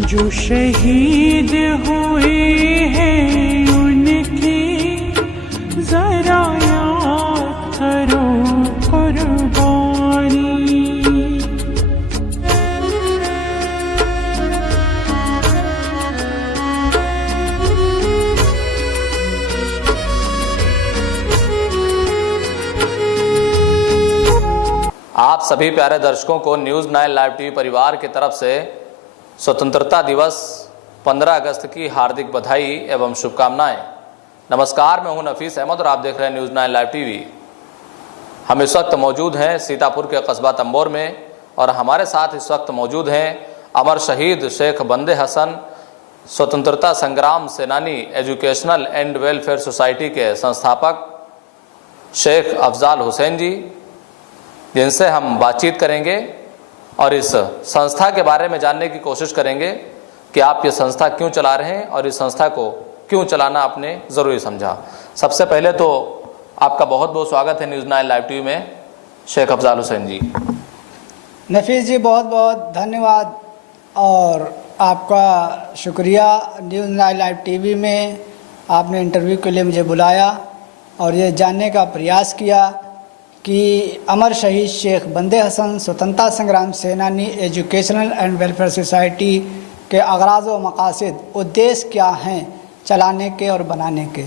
जो शहीद हुए हैं उनकी जरा याद करो कुर्बानी। आप सभी प्यारे दर्शकों को न्यूज़ 9 लाइव टीवी परिवार की तरफ से स्वतंत्रता दिवस 15 अगस्त की हार्दिक बधाई एवं शुभकामनाएं। नमस्कार, मैं हूं नफीस अहमद और आप देख रहे हैं न्यूज़ 9 लाइव टीवी। हम इस वक्त मौजूद हैं सीतापुर के कस्बा तंबोर में और हमारे साथ इस वक्त मौजूद हैं अमर शहीद शेख बंदे हसन स्वतंत्रता संग्राम सेनानी एजुकेशनल एंड वेलफेयर सोसाइटी के संस्थापक शेख अफजाल हुसैन जी, जिनसे हम बातचीत करेंगे और इस संस्था के बारे में जानने की कोशिश करेंगे कि आप ये संस्था क्यों चला रहे हैं और इस संस्था को क्यों चलाना आपने ज़रूरी समझा। सबसे पहले तो आपका बहुत बहुत स्वागत है न्यूज़ 9 लाइव टीवी में, शेख अफजाल हुसैन जी। नफीस जी, बहुत बहुत धन्यवाद और आपका शुक्रिया। न्यूज़ 9 लाइव टीवी में आपने इंटरव्यू के लिए मुझे बुलाया और ये जानने का प्रयास किया कि अमर शहीद शेख बंदे हसन स्वतंत्रता संग्राम सेनानी एजुकेशनल एंड वेलफेयर सोसाइटी के अगराज़ व मकासद उद्देश्य क्या हैं चलाने के और बनाने के।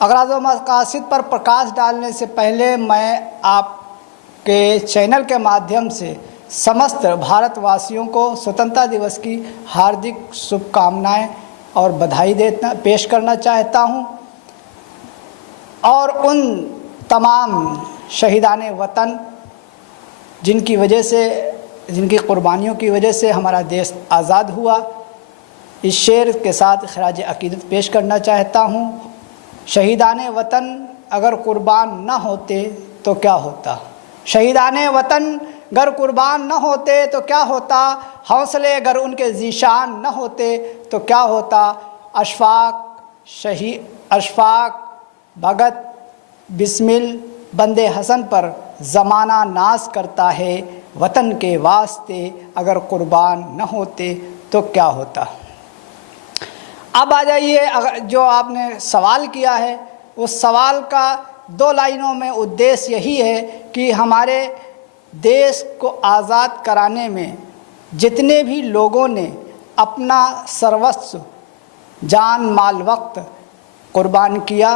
अगराज़ व मकासद पर प्रकाश डालने से पहले मैं आपके चैनल के माध्यम से समस्त भारतवासियों को स्वतंत्रता दिवस की हार्दिक शुभकामनाएं और बधाई पेश करना चाहता हूं और उन तमाम शहीदाने वतन जिनकी वजह से, जिनकी कुर्बानियों की वजह से हमारा देश आज़ाद हुआ, इस शेर के साथ खराज अकीदत पेश करना चाहता हूँ। शहीदाने वतन अगर कुर्बान न होते तो क्या होता, शहीदाने वतन अगर कुर्बान न होते तो क्या होता, हौसले अगर उनके ज़ीशान न होते तो क्या होता। अशफाक भगत बिस्मिल बंदे हसन पर ज़माना नाज करता है, वतन के वास्ते अगर कुर्बान न होते तो क्या होता। अब आ जाइए, जो आपने सवाल किया है उस सवाल का 2 लाइनों में उद्देश्य यही है कि हमारे देश को आज़ाद कराने में जितने भी लोगों ने अपना सर्वस्व जान माल वक्त कुर्बान किया,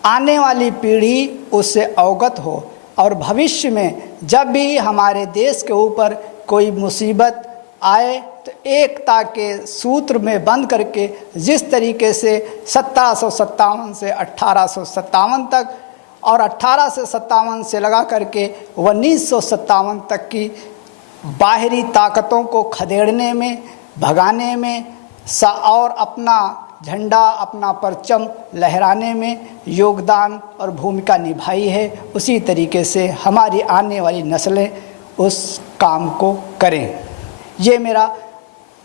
आने वाली पीढ़ी उससे अवगत हो और भविष्य में जब भी हमारे देश के ऊपर कोई मुसीबत आए तो एकता के सूत्र में बंद करके जिस तरीके से 1757 से 1857 तक और 18 से 57 से लगा करके 1957 तक की बाहरी ताकतों को खदेड़ने में, भगाने में और अपना झंडा, अपना परचम लहराने में योगदान और भूमिका निभाई है, उसी तरीके से हमारी आने वाली नस्लें उस काम को करें। ये मेरा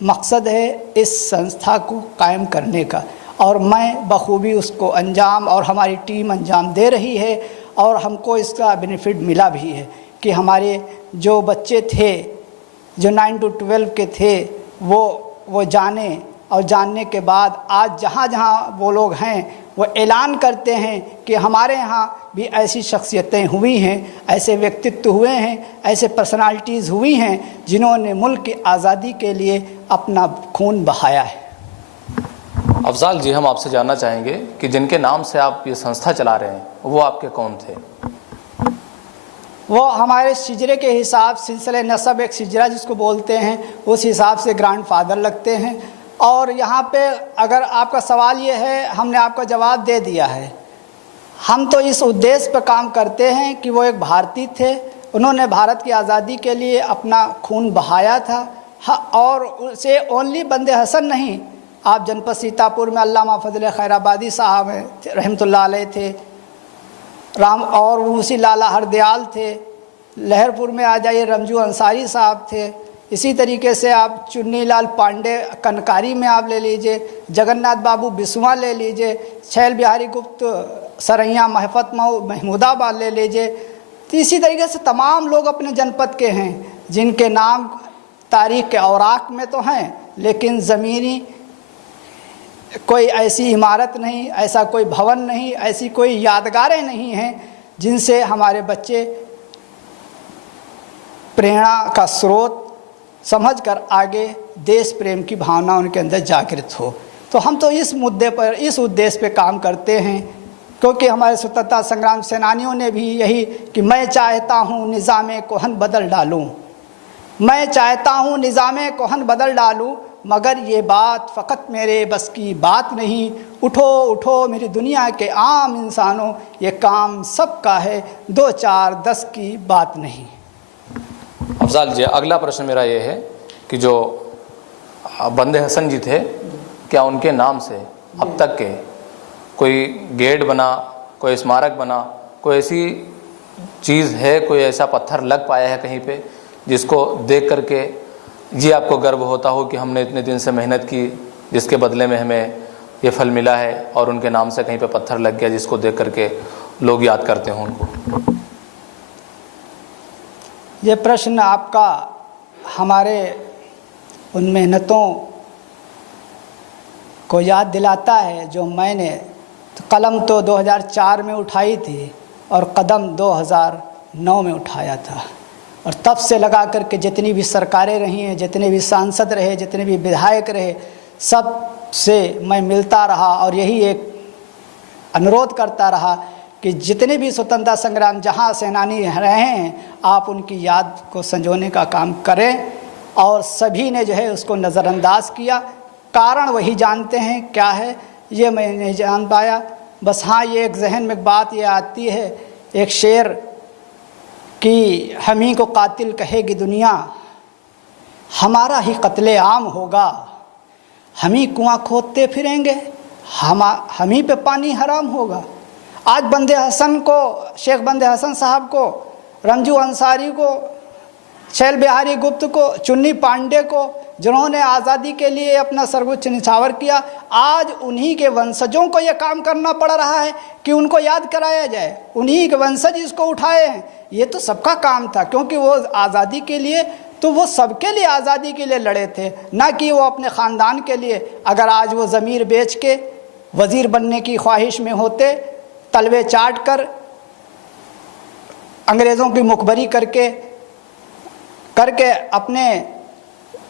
मकसद है इस संस्था को कायम करने का और मैं बखूबी उसको अंजाम और हमारी टीम अंजाम दे रही है और हमको इसका बेनिफिट मिला भी है कि हमारे जो बच्चे थे जो 9 to 12 के थे वो जाने और जानने के बाद आज जहाँ जहाँ वो लोग हैं वो ऐलान करते हैं कि हमारे यहाँ भी ऐसी शख्सियतें हुई हैं, ऐसे व्यक्तित्व हुए हैं, ऐसे पर्सनालिटीज़ हुई हैं जिन्होंने मुल्क की आज़ादी के लिए अपना खून बहाया है। अफजाल जी, हम आपसे जानना चाहेंगे कि जिनके नाम से आप ये संस्था चला रहे हैं वो आपके कौन थे? वो हमारे सिजरे के हिसाब, सिलसिले नसब एक सिजरा जिसको बोलते हैं, उस हिसाब से ग्रैंड फादर लगते हैं। और यहाँ पे अगर आपका सवाल ये है, हमने आपका जवाब दे दिया है। हम तो इस उद्देश्य पर काम करते हैं कि वो एक भारतीय थे, उन्होंने भारत की आज़ादी के लिए अपना खून बहाया था और उसे ओनली बंदे हसन नहीं, आप जनपद सीतापुर में अल्लामा फजल खैराबादी साहब रहमतुल्लाह अलैह थे, राम और उसी लाला हरदयाल थे, लहरपुर में आ जाइए रमजू अंसारी साहब थे, इसी तरीके से आप चुन्नी लाल पांडे कनकारी में आप ले लीजिए, जगन्नाथ बाबू बिस्वा ले लीजिए, छैल बिहारी गुप्त सरैया महफत महमूदाबाद ले लीजिए। तो इसी तरीके से तमाम लोग अपने जनपद के हैं जिनके नाम तारीख के औराक में तो हैं, लेकिन ज़मीनी कोई ऐसी इमारत नहीं, ऐसा कोई भवन नहीं, ऐसी कोई यादगारें नहीं हैं जिनसे हमारे बच्चे प्रेरणा का स्रोत समझकर आगे देश प्रेम की भावना उनके अंदर जागृत हो। तो हम तो इस मुद्दे पर, इस उद्देश्य पे काम करते हैं, क्योंकि हमारे स्वतंत्रता संग्राम सेनानियों ने भी यही कि मैं चाहता हूँ निज़ाम कोहन बदल डालूँ, मैं चाहता हूँ निज़ाम कोहन बदल डालूँ, मगर ये बात फ़कत मेरे बस की बात नहीं। उठो उठो मेरी दुनिया के आम इंसानों, ये काम सबका है, 2 4 10 की बात नहीं। अफजाल जी, अगला प्रश्न मेरा ये है कि जो बंदे हसन जी थे, क्या उनके नाम से अब तक के कोई गेट बना, कोई स्मारक बना, कोई ऐसी चीज़ है, कोई ऐसा पत्थर लग पाया है कहीं पे जिसको देख करके जी आपको गर्व होता हो कि हमने इतने दिन से मेहनत की, जिसके बदले में हमें ये फल मिला है, और उनके नाम से कहीं पे पत्थर लग गया जिसको देख करके लोग याद करते हों उनको? ये प्रश्न आपका हमारे उन मेहनतों को याद दिलाता है जो मैंने कलम तो 2004 में उठाई थी और कदम 2009 में उठाया था, और तब से लगा करके जितनी भी सरकारें रही हैं, जितने भी सांसद रहे, जितने भी विधायक रहे, सब से मैं मिलता रहा और यही एक अनुरोध करता रहा कि जितने भी स्वतंत्रता संग्राम जहाँ सेनानी रहे हैं, आप उनकी याद को संजोने का काम करें। और सभी ने जो है उसको नज़रअंदाज किया। कारण वही जानते हैं क्या है, ये मैं नहीं जान पाया। बस हाँ, ये एक जहन में बात ये आती है, एक शेर कि हम ही को कातिल कहेगी दुनिया, हमारा ही कत्ले आम होगा, हम ही कुआं खोदते फिरेंगे, हम ही पे पानी हराम होगा। आज बंदे हसन को, शेख बंदे हसन साहब को, रंजू अंसारी को, शैल बिहारी गुप्त को, चुन्नी पांडे को, जिन्होंने आज़ादी के लिए अपना सर्वोच्च निछावर किया, आज उन्हीं के वंशजों को यह काम करना पड़ रहा है कि उनको याद कराया जाए। उन्हीं के वंशज इसको उठाए हैं। ये तो सबका काम था, क्योंकि वो आज़ादी के लिए, तो वो सबके लिए आज़ादी के लिए लड़े थे, ना कि वो अपने ख़ानदान के लिए। अगर आज वो ज़मीर बेच के वज़ीर बनने की ख्वाहिश में होते, तलवे चाट कर अंग्रेज़ों की मुखबरी करके अपने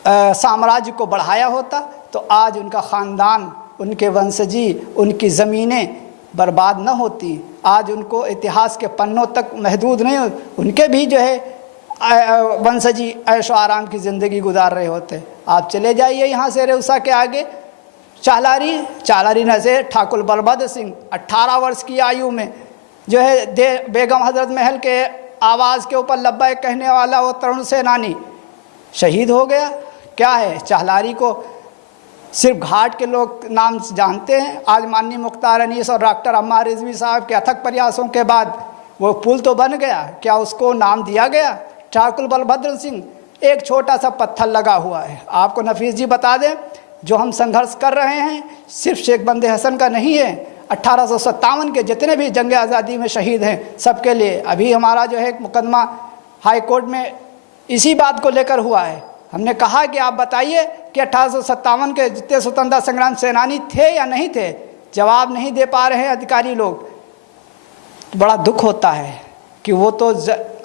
साम्राज्य को बढ़ाया होता, तो आज उनका ख़ानदान, उनके वंशजी, उनकी ज़मीनें बर्बाद न होती। आज उनको इतिहास के पन्नों तक महदूद नहीं, उनके भी जो है वंशजी ऐशो आराम की ज़िंदगी गुजार रहे होते। आप चले जाइए यहाँ से रेउसा के आगे, चालारी नज़ीर ठाकुर बलभद्र सिंह 18 वर्ष की आयु में जो है बेगम हजरत महल के आवाज़ के ऊपर लब्बैक कहने वाला वो तरुण सेनानी शहीद हो गया। क्या है, चालारी को सिर्फ घाट के लोग नाम जानते हैं। आज माननीय मुख्तार अनीस और डॉक्टर अम्मार रिजवी साहब के अथक प्रयासों के बाद वो पुल तो बन गया, क्या उसको नाम दिया गया? ठाकुर बलभद्र सिंह, एक छोटा सा पत्थर लगा हुआ है। आपको नफीस जी बता दें, जो हम संघर्ष कर रहे हैं सिर्फ शेख बंदे हसन का नहीं है, 1857 के जितने भी जंग आज़ादी में शहीद हैं सबके लिए। अभी हमारा जो है मुकदमा हाई कोर्ट में इसी बात को लेकर हुआ है। हमने कहा कि आप बताइए कि 1857 के जितने स्वतंत्रता संग्राम सेनानी थे या नहीं थे, जवाब नहीं दे पा रहे हैं अधिकारी लोग। तो बड़ा दुख होता है कि वो तो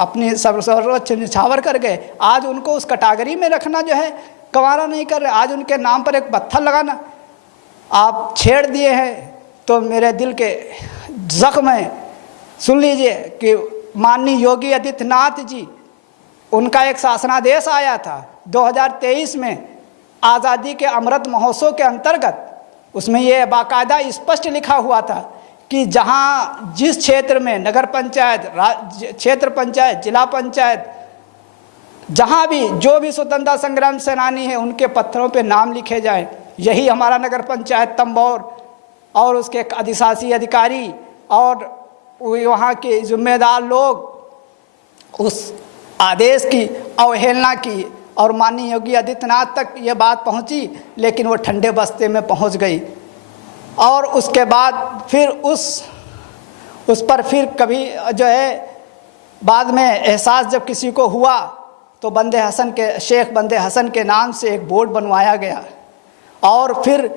अपनी सर्वोच्च निछावर कर गए, आज उनको उस कैटेगरी में रखना जो है गंवारा नहीं कर रहे। आज उनके नाम पर एक पत्थर लगाना आप छेड़ दिए हैं, तो मेरे दिल के ज़ख्म है। सुन लीजिए कि माननीय योगी आदित्यनाथ जी, उनका एक शासनादेश आया था 2023 में आज़ादी के अमृत महोत्सव के अंतर्गत। उसमें ये बाकायदा स्पष्ट लिखा हुआ था कि जहाँ जिस क्षेत्र में नगर पंचायत, क्षेत्र पंचायत, जिला पंचायत, जहाँ भी जो भी स्वतंत्रता संग्राम सेनानी है उनके पत्थरों पे नाम लिखे जाएं। यही हमारा नगर पंचायत तंबौर और उसके अधिशासी अधिकारी और वहाँ के जिम्मेदार लोग उस आदेश की अवहेलना की और माननीय योगी आदित्यनाथ तक ये बात पहुँची, लेकिन वो ठंडे बस्ते में पहुँच गई। और उसके बाद फिर उस पर फिर कभी जो है बाद में एहसास जब किसी को हुआ तो शेख बंदे हसन के नाम से एक बोर्ड बनवाया गया और फिर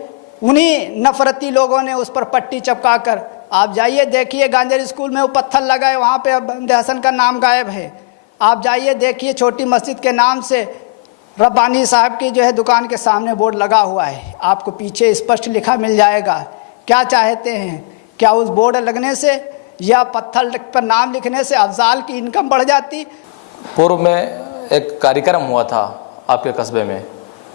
उन्हीं नफरती लोगों ने उस पर पट्टी चिपकाकर, आप जाइए देखिए गांधी स्कूल में वो पत्थर लगाए, वहाँ पे अब बंदे हसन का नाम गायब है। आप जाइए देखिए छोटी मस्जिद के नाम से रब्बानी साहब की जो है दुकान के सामने बोर्ड लगा हुआ है, आपको पीछे स्पष्ट लिखा मिल जाएगा। क्या चाहते हैं, क्या उस बोर्ड लगने से या पत्थर पर नाम लिखने से अफजाल की इनकम बढ़ जाती? पूर्व में एक कार्यक्रम हुआ था आपके कस्बे में,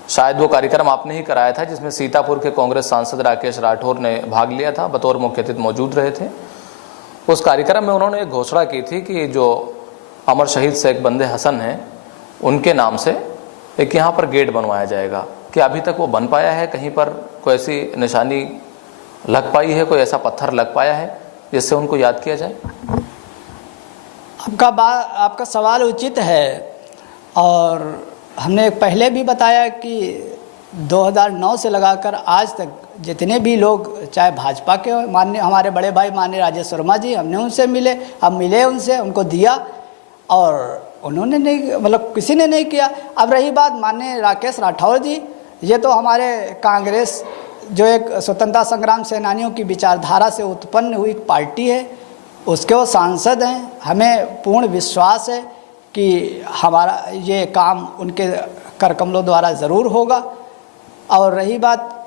शायद वो कार्यक्रम आपने ही कराया था, जिसमें सीतापुर के कांग्रेस सांसद राकेश राठौर ने भाग लिया था, बतौर मुख्य अतिथि मौजूद रहे थे। उस कार्यक्रम में उन्होंने एक घोषणा की थी कि जो अमर शहीद शेख बंदे हसन हैं उनके नाम से एक यहाँ पर गेट बनवाया जाएगा। क्या अभी तक वो बन पाया है? कहीं पर कोई ऐसी निशानी लग पाई है, कोई ऐसा पत्थर लग पाया है जिससे उनको याद किया जाए? आपका सवाल उचित है और हमने पहले भी बताया कि 2009 से लगाकर आज तक जितने भी लोग, चाहे भाजपा के माननीय हमारे बड़े भाई माननीय राजेश वर्मा जी, हमने उनसे मिले, हम मिले उनसे, उनको दिया और उन्होंने नहीं, मतलब किसी ने नहीं किया। अब रही बात माननीय राकेश राठौर जी, ये तो हमारे कांग्रेस जो एक स्वतंत्रता संग्राम सेनानियों की विचारधारा से उत्पन्न हुई पार्टी है, उसके वो सांसद हैं। हमें पूर्ण विश्वास है कि हमारा ये काम उनके करकमलों द्वारा ज़रूर होगा। और रही बात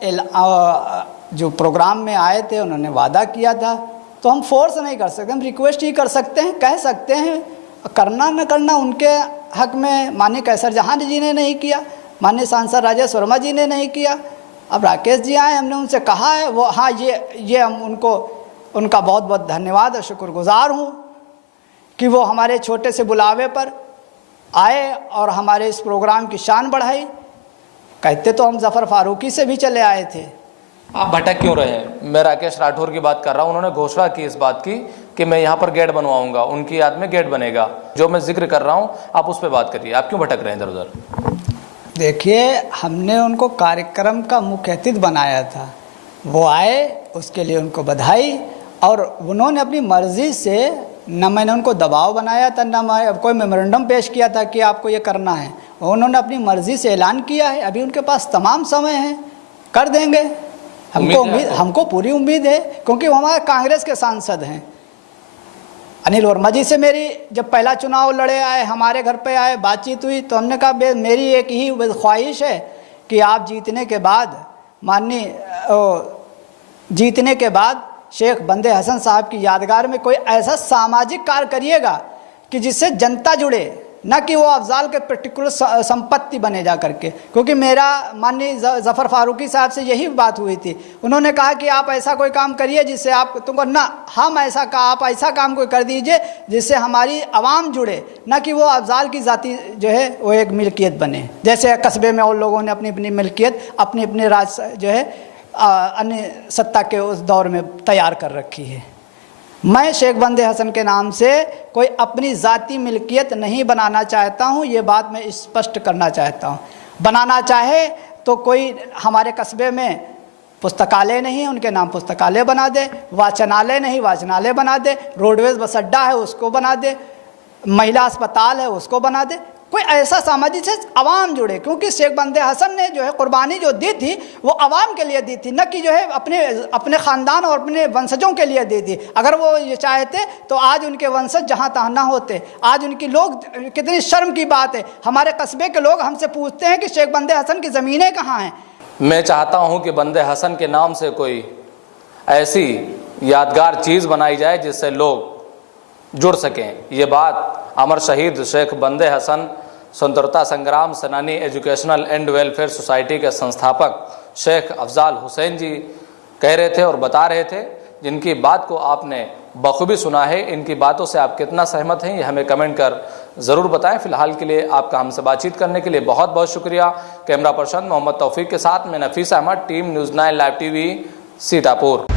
जो प्रोग्राम में आए थे, उन्होंने वादा किया था, तो हम फोर्स नहीं कर सकते, हम रिक्वेस्ट ही कर सकते हैं, कह सकते हैं। करना न करना उनके हक में माननीय कैसर जहां जी ने नहीं किया, माननीय सांसद राजेश वर्मा जी ने नहीं किया। अब राकेश जी आए, हमने उनसे कहा है, वो हाँ ये हम उनका बहुत बहुत धन्यवाद और शुक्रगुजार हूँ कि वो हमारे छोटे से बुलावे पर आए और हमारे इस प्रोग्राम की शान बढ़ाई। कहते तो हम जफ़र फारूकी से भी चले आए थे। आप भटक क्यों रहे हैं? मैं राकेश राठौर की बात कर रहा हूँ। उन्होंने घोषणा की इस बात की कि मैं यहाँ पर गेट बनवाऊंगा, उनकी याद में गेट बनेगा। जो मैं जिक्र कर रहा हूँ आप उस पर बात करिए, आप क्यों भटक रहे हैं इधर उधर? देखिए, हमने उनको कार्यक्रम का मुख्य अतिथि बनाया था, वो आए, उसके लिए उनको बधाई। और उन्होंने अपनी मर्जी से, न मैंने उनको दबाव बनाया था, न मैं कोई मेमोरेंडम पेश किया था कि आपको ये करना है। उन्होंने अपनी मर्जी से ऐलान किया है। अभी उनके पास तमाम समय है, कर देंगे। हमको पूरी उम्मीद है, क्योंकि वो हमारे कांग्रेस के सांसद हैं। अनिल वर्मा जी से मेरी जब पहला चुनाव लड़े आए, हमारे घर पे आए, बातचीत हुई, तो हमने कहा मेरी एक ही ख्वाहिश है कि आप जीतने के बाद शेख बंदे हसन साहब की यादगार में कोई ऐसा सामाजिक कार्य करिएगा कि जिससे जनता जुड़े, न कि वो अफजाल के पर्टिकुलर संपत्ति बने जा करके। क्योंकि मेरा माननीय जफ़र फारूकी साहब से यही बात हुई थी। उन्होंने कहा कि आप ऐसा कोई काम करिए जिससे तुमको ना हम ऐसा आप ऐसा काम कोई कर दीजिए जिससे हमारी आवाम जुड़े, न कि वो अफजाल की ज़ाती जो है वो एक मिल्कियत बने। जैसे कस्बे में और लोगों ने अपनी अपनी मिल्कियत अपने राज जो है अन्य सत्ता के उस दौर में तैयार कर रखी है। मैं शेख बंदे हसन के नाम से कोई अपनी ज़ाती मिल्कियत नहीं बनाना चाहता हूँ, ये बात मैं स्पष्ट करना चाहता हूँ। बनाना चाहे तो कोई हमारे कस्बे में पुस्तकालय नहीं है, उनके नाम पुस्तकालय बना दे, वाचनालय नहीं वाचनालय बना दे, रोडवेज बस अड्डा है उसको बना दे, महिला अस्पताल है उसको बना दे। कोई ऐसा सामाजिक से आवाम जुड़े, क्योंकि शेख बंदे हसन ने जो है कुर्बानी जो दी थी वो आवाम के लिए दी थी, न कि जो है अपने ख़ानदान और अपने वंशजों के लिए दी थी। अगर वो ये चाहते तो आज उनके वंशज जहाँ तहाँ ना होते। आज उनकी लोग, कितनी शर्म की बात है, हमारे कस्बे के लोग हमसे पूछते हैं कि शेख बंदे हसन की ज़मीनें कहाँ हैं। मैं चाहता हूँ कि बंदे हसन के नाम से कोई ऐसी यादगार चीज़ बनाई जाए जिससे लोग जुड़ सकें। ये बात अमर शहीद शेख बंदे हसन स्वतंत्रता संग्राम सेनानी एजुकेशनल एंड वेलफेयर सोसाइटी के संस्थापक शेख अफजाल हुसैन जी कह रहे थे और बता रहे थे, जिनकी बात को आपने बखूबी सुना है। इनकी बातों से आप कितना सहमत हैं ये हमें कमेंट कर ज़रूर बताएं। फिलहाल के लिए आपका हमसे बातचीत करने के लिए बहुत बहुत शुक्रिया। कैमरा पर्सन मोहम्मद तौफीक के साथ मैं Nafees Ahmad, team News 9 live TV, Sitapur.